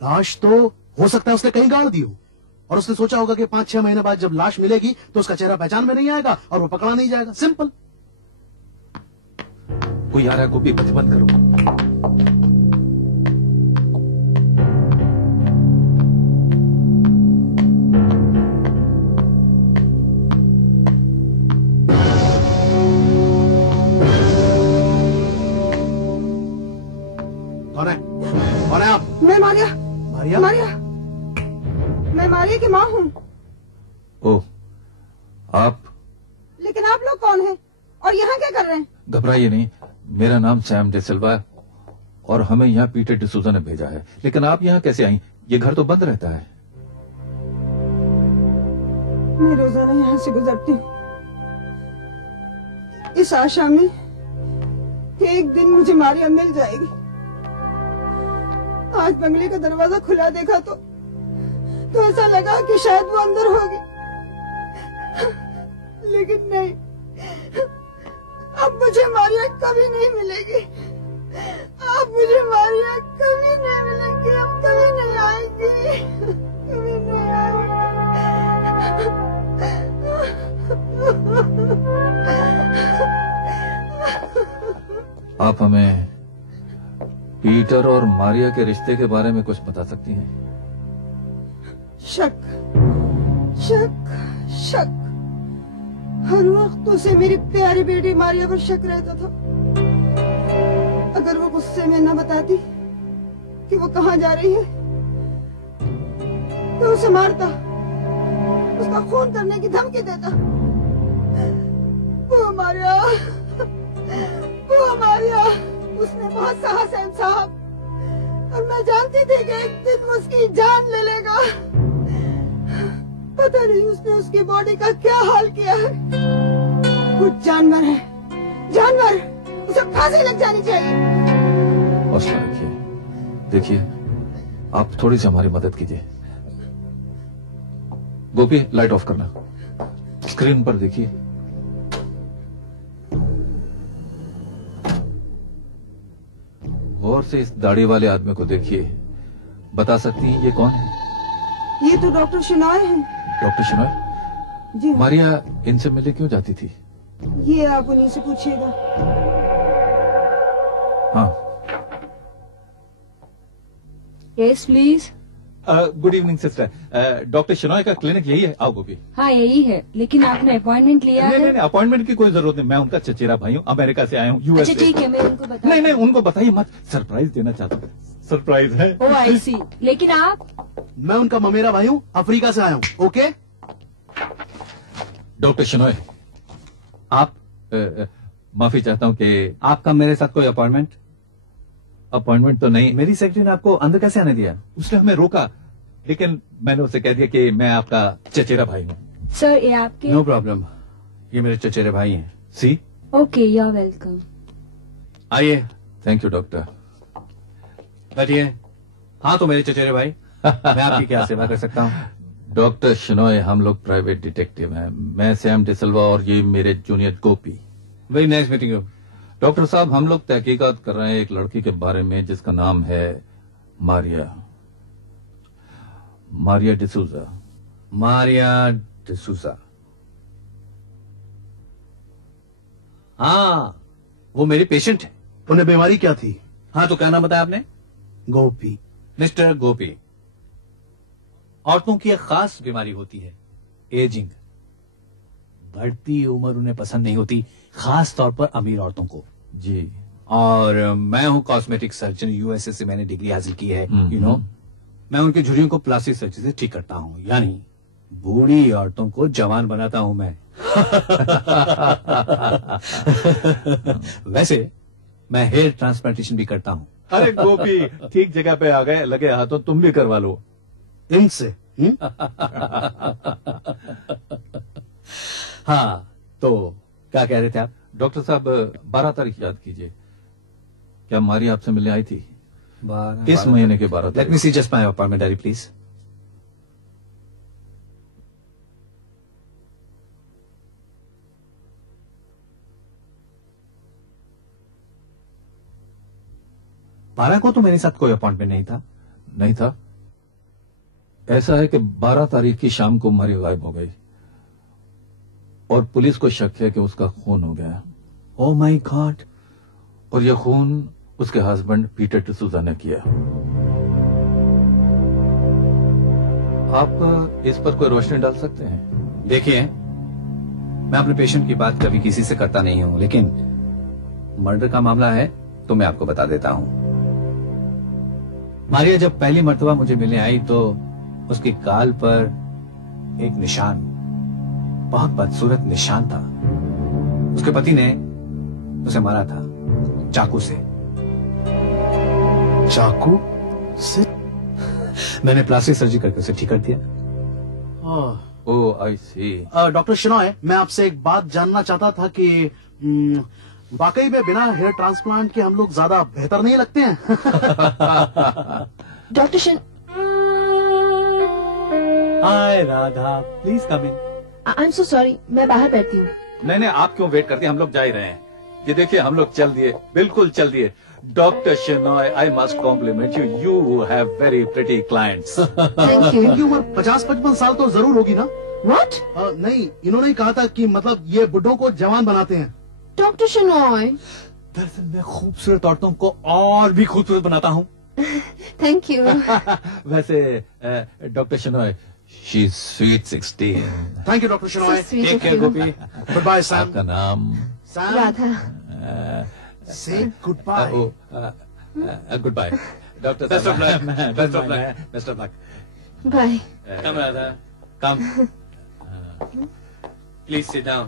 लाश तो हो सकता है उसने कहीं गाड़ दी हो, और उसने सोचा होगा कि 5-6 महीने बाद जब लाश मिलेगी तो उसका चेहरा पहचान में नहीं आएगा और वो पकड़ा नहीं जाएगा। सिंपल। कोई आ रहा है गोपी, बंद करो। कौन है? कौन है आप? मैं मारिया। मारिया? मारिया, मैं मारिया की माँ हूँ। ओह, आप? लेकिन आप लोग कौन हैं और यहाँ क्या कर रहे हैं? घबराइए नहीं, मेरा नाम सैम डे सिल्वा है और हमें यहाँ पीटर डिसूजा ने भेजा है। लेकिन आप यहाँ कैसे आई? ये घर तो बंद रहता है। मैं रोजाना यहाँ से गुजरती हूँ इस आशा में कि एक दिन मुझे मारिया मिल जाएगी। आज बंगले का दरवाजा खुला देखा तो ऐसा लगा कि शायद वो अंदर होगी, लेकिन नहीं। अब मुझे मारिया कभी नहीं मिलेगी। अब मुझे मारिया कभी नहीं मिलेगी। अब कभी नहीं आएगी। कभी नहीं आएगी। आप हमें पीटर और मारिया के रिश्ते के बारे में कुछ बता सकती हैं? शक, शक, शक। हर वक्त उसे मेरी प्यारी बेटी मारिया पर शक रहता था। अगर वो गुस्से में न बताती कि वो कहाँ जा रही है तो उसे मारता, उसका खून करने की धमकी देता। वो मारिया, वो मारिया, उसने बहुत साहस है साहब, और मैं जानती थी कि एक दिन वो उसकी जान ले लेगा। पता नहीं उसने उसकी बॉडी का क्या हाल किया है। वो जानवर है, जानवर। उसे फांसी लग जानी चाहिए। हौसला रखिए। देखिए, आप थोड़ी सी हमारी मदद कीजिए। गोपी, लाइट ऑफ करना। स्क्रीन पर देखिए। गौर से इस दाढ़ी वाले आदमी को देखिए। बता सकती हैं ये कौन है? ये तो डॉक्टर शिनॉय है। डॉक्टर शिनॉय? जी हाँ। मारिया इनसे मिलने क्यों जाती थी? ये आप उन्हीं से पूछिएगा। हाँ। Yes please. Good evening sister. Doctor Shinoy का क्लिनिक यही है? आओ गोपी। हाँ यही है, लेकिन आपने अपॉइंटमेंट लिया है? नहीं, अपॉइंटमेंट की कोई जरूरत नहीं। मैं उनका चचेरा भाई हूँ, अमेरिका से आया हूँ, यूएस अच्छा ठीक है, मैं उनको बता। नहीं, उनको बताइए मत। सरप्राइज देना चाहता हूँ। सरप्राइज है। ओह आई सी। लेकिन आप? मैं उनका ममेरा भाई हूँ, अफ्रीका से आया हूँ। ओके? डॉक्टर शिनॉय, आप? माफी चाहता हूँ कि आपका मेरे साथ कोई अपॉइंटमेंट? अपॉइंटमेंट तो नहीं। मेरी सेक्रेटरी ने आपको अंदर कैसे आने दिया? उसने हमें रोका, लेकिन मैंने उसे कह दिया कि मैं आपका चचेरा भाई हूँ। सर ये आपके? नो प्रॉब्लम, ये मेरे चचेरे भाई हैं। See? Okay, you are welcome. आइए। Thank you doctor. बैठिए। हाँ तो मेरे चचेरे भाई, मैं आपकी क्या सेवा कर सकता हूँ? डॉक्टर शिनॉय, हम लोग प्राइवेट डिटेक्टिव हैं। मैं सैम डे सिल्वा और ये मेरे junior Gopi. Very nice meeting you. Doctor साहब, हम लोग तहकीकात कर रहे हैं एक लड़की के बारे में जिसका नाम है मारिया। मारिया डिसूजा। मारिया डिसूजा? हाँ, वो मेरी पेशेंट है। उन्हें बीमारी क्या थी? हाँ तो क्या नाम बताया आपने? गोपी। मिस्टर गोपी, औरतों की एक खास बीमारी होती है, एजिंग। बढ़ती उम्र उन्हें पसंद नहीं होती, खास तौर पर अमीर औरतों को। जी। और मैं हूँ कॉस्मेटिक सर्जन, यूएसए से मैंने डिग्री हासिल की है। यू नो, मैं उनकी झुर्रियों को प्लास्टिक सर्जरी से ठीक करता हूँ, यानी बूढ़ी औरतों को जवान बनाता हूँ मैं। वैसे मैं हेयर ट्रांसप्लांटेशन भी करता हूँ। अरे गोपी, ठीक जगह पे आ गए। लगे हाथों तुम भी करवा लो इनसे। हाँ, तो क्या कह रहे थे आप? डॉक्टर साहब, 12 तारीख याद कीजिए। क्या मारिया आपसे मिलने आई थी? इस महीने के 12 लेट तारीख। Me see just my appointment diary please. बारह को तो मेरे साथ कोई अपॉइंटमेंट नहीं था। नहीं था? ऐसा है कि 12 तारीख की शाम को मारिया गायब हो गई और पुलिस को शक है कि उसका खून हो गया। Oh my God. और यह खून उसके हस्बैंड पीटर डिसूजा ने किया। आप इस पर कोई रोशनी डाल सकते हैं? देखिए, मैं अपने पेशेंट की बात कभी किसी से करता नहीं हूं, लेकिन मर्डर का मामला है तो मैं आपको बता देता हूं। मारिया जब पहली मर्तबा मुझे मिलने आई तो उसकी गाल पर एक निशान, बहुत बदसूरत निशान था। उसके पति ने उसे मारा था चाकू से। चाकू से? मैंने प्लास्टिक सर्जरी करके उसे ठीक कर दिया। ओह, आई सी। डॉक्टर शिनॉय, मैं आपसे एक बात जानना चाहता था कि वाकई में बिना हेयर ट्रांसप्लांट के हम लोग ज्यादा बेहतर नहीं लगते हैं? डॉक्टर शन, hi Radha, please come in. I am so sorry, मैं बाहर बैठती हूँ। नहीं नहीं, आप क्यों वेट करते हैं? हम लोग जा ही रहे हैं। ये देखिए, हम लोग चल दिए, बिल्कुल चल दिए। Doctor Shenoy, I must compliment you, you have very pretty clients. Thank you. इनकी उम्र 50-55 साल तो जरूर होगी ना? व्हाट? नहीं, इन्होंने ही कहा था कि मतलब ये बुड्ढों को जवान बनाते हैं। डॉक्टर शनॉय, दरअसल मैं खूबसूरत औरतों को और भी खूबसूरत बनाता हूँ। Thank you. वैसे doctor Shenoy, she is sweet 16। Thank you doctor Shenoy. So sweet take of care you. Gopi. Good bye Sam. आपका नाम? सैम, राधा। से good bye. Good bye doctor. Best of luck. Best of luck. Best of luck. Bye. Come Radha, come. Please sit down.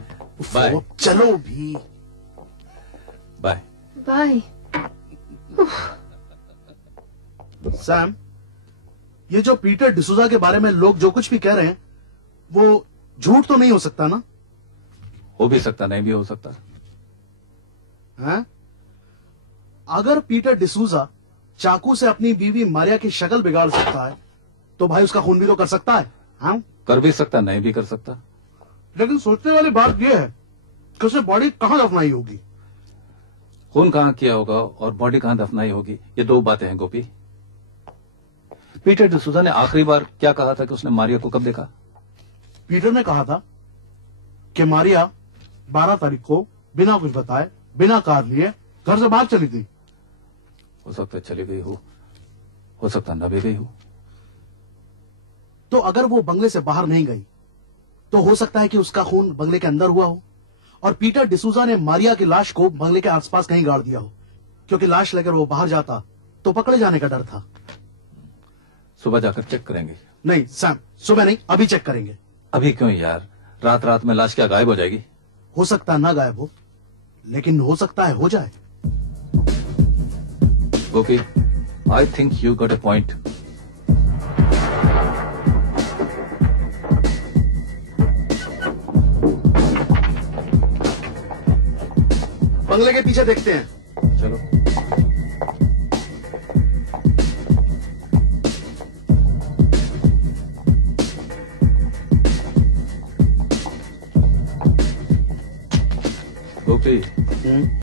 Bye चलो भी। Bye. Bye. Sam, ये जो Peter D'Souza के बारे में लोग जो कुछ भी कह रहे हैं वो झूठ तो नहीं हो सकता ना? हो भी सकता, नहीं भी हो सकता। हैं? अगर पीटर डिसूजा चाकू से अपनी बीवी मारिया की शक्ल बिगाड़ सकता है तो भाई उसका खून भी तो कर सकता है। हाँ? कर भी सकता, नहीं भी कर सकता। लेकिन सोचने वाली बात यह है कि उसे बॉडी कहां दफनाई होगी? खून कहाँ किया होगा और बॉडी कहाँ दफनाई होगी, ये दो बातें हैं गोपी। पीटर डिसूजा ने आखिरी बार क्या कहा था कि उसने मारिया को कब देखा? पीटर ने कहा था कि मारिया 12 तारीख को बिना कुछ बताए, बिना कार लिए घर से बाहर चली गई। हो सकता है चली गई हो सकता न भी गई हो। तो अगर वो बंगले से बाहर नहीं गई तो हो सकता है कि उसका खून बंगले के अंदर हुआ हो और पीटर डिसूजा ने मारिया की लाश को बंगले के आसपास कहीं गाड़ दिया हो, क्योंकि लाश लेकर वो बाहर जाता तो पकड़े जाने का डर था। सुबह जाकर चेक करेंगे। नहीं सैम, सुबह नहीं, अभी चेक करेंगे। अभी क्यों यार? रात रात में लाश क्या गायब हो जाएगी? हो सकता है ना गायब हो, लेकिन हो सकता है हो जाए। Gopi, I think you got a point. बंगले के पीछे देखते हैं। चलो। गोपी,